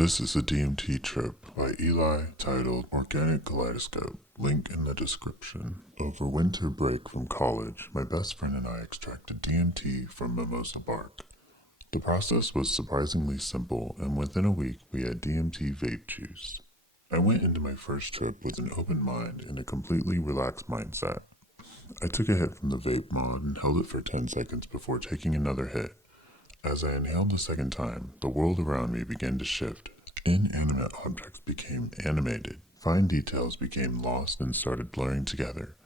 This is a DMT trip by Eli titled Organic Kaleidoscope. Link in the description. Over winter break from college, my best friend and I extracted DMT from mimosa bark. The process was surprisingly simple, and within a week we had DMT vape juice. I went into my first trip with an open mind and a completely relaxed mindset. I took a hit from the vape mod and held it for 10 seconds before taking another hit. As I inhaled the second time, the world around me began to shift. Inanimate objects became animated. Fine details became lost and started blurring together.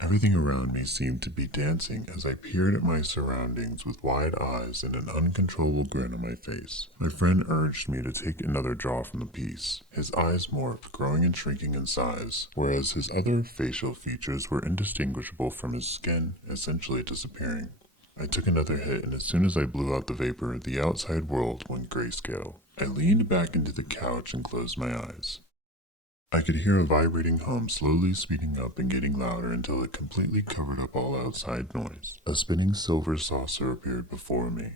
Everything around me seemed to be dancing as I peered at my surroundings with wide eyes and an uncontrollable grin on my face. My friend urged me to take another draw from the piece. His eyes morphed, growing and shrinking in size, whereas his other facial features were indistinguishable from his skin, essentially disappearing. I took another hit, and as soon as I blew out the vapor, the outside world went grayscale. I leaned back into the couch and closed my eyes. I could hear a vibrating hum slowly speeding up and getting louder until it completely covered up all outside noise. A spinning silver saucer appeared before me.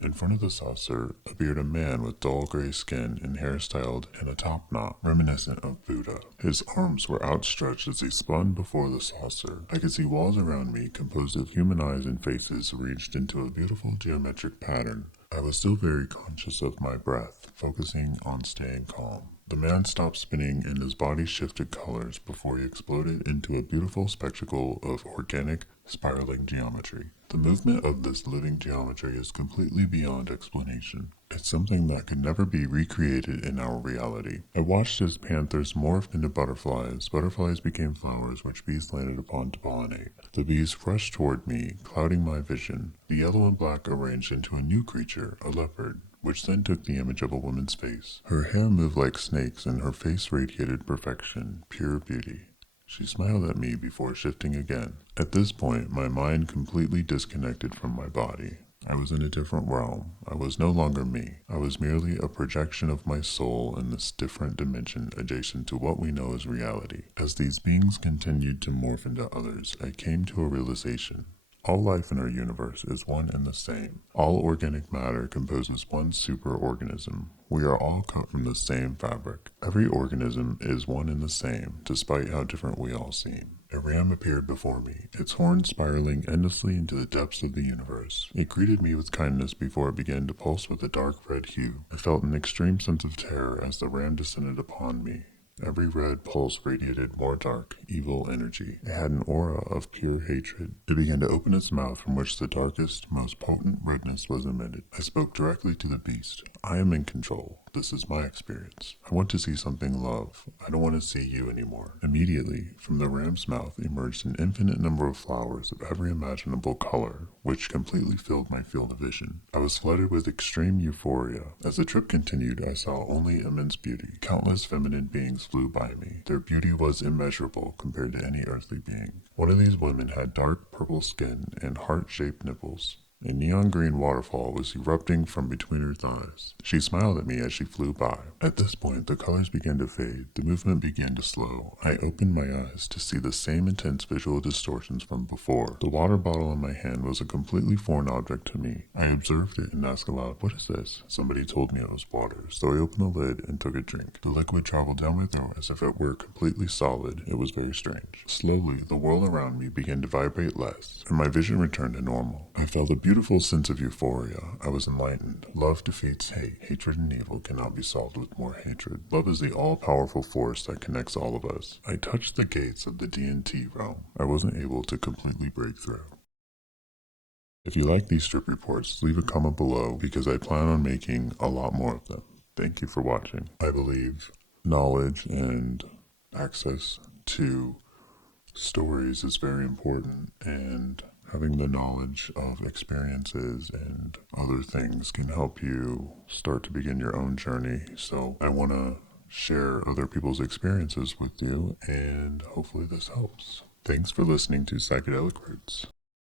In front of the saucer appeared a man with dull gray skin and hair styled in a top knot, reminiscent of Buddha. His arms were outstretched as he spun before the saucer. I could see walls around me composed of human eyes and faces reached into a beautiful geometric pattern. I was still very conscious of my breath, focusing on staying calm. The man stopped spinning and his body shifted colors before he exploded into a beautiful spectacle of organic, spiraling geometry. The movement of this living geometry is completely beyond explanation. It's something that could never be recreated in our reality. I watched as panthers morphed into butterflies. Butterflies became flowers which bees landed upon to pollinate. The bees rushed toward me, clouding my vision. The yellow and black arranged into a new creature, a leopard, which then took the image of a woman's face. Her hair moved like snakes and her face radiated perfection, pure beauty. She smiled at me before shifting again. At this point, my mind completely disconnected from my body. I was in a different realm. I was no longer me. I was merely a projection of my soul in this different dimension adjacent to what we know as reality. As these beings continued to morph into others, I came to a realization. All life in our universe is one and the same. All organic matter composes one superorganism. We are all cut from the same fabric. Every organism is one and the same, despite how different we all seem. A ram appeared before me, its horns spiraling endlessly into the depths of the universe. It greeted me with kindness before it began to pulse with a dark red hue. I felt an extreme sense of terror as the ram descended upon me. Every red pulse radiated more dark, evil energy. It had an aura of pure hatred. It began to open its mouth from which the darkest, most potent redness was emitted. I spoke directly to the beast. I am in control. This is my experience. I want to see something love. I don't want to see you anymore. Immediately, from the ram's mouth emerged an infinite number of flowers of every imaginable color, which completely filled my field of vision. I was flooded with extreme euphoria. As the trip continued, I saw only immense beauty. Countless feminine beings flew by me. Their beauty was immeasurable compared to any earthly being. One of these women had dark purple skin and heart-shaped nipples. A neon green waterfall was erupting from between her thighs. She smiled at me as she flew by. At this point, the colors began to fade. The movement began to slow. I opened my eyes to see the same intense visual distortions from before. The water bottle in my hand was a completely foreign object to me. I observed it and asked aloud, "What is this?" Somebody told me it was water, so I opened the lid and took a drink. The liquid traveled down my throat as if it were completely solid. It was very strange. Slowly, the world around me began to vibrate less, and my vision returned to normal. I felt a beautiful sense of euphoria. I was enlightened. Love defeats hate. Hatred and evil cannot be solved with more hatred. Love is the all-powerful force that connects all of us. I touched the gates of the DMT realm. I wasn't able to completely break through. If you like these trip reports, leave a comment below because I plan on making a lot more of them. Thank you for watching. I believe knowledge and access to stories is very important, and having the knowledge of experiences and other things can help you start to begin your own journey. So I want to share other people's experiences with you, and hopefully this helps. Thanks for listening to Psychedelic Roots.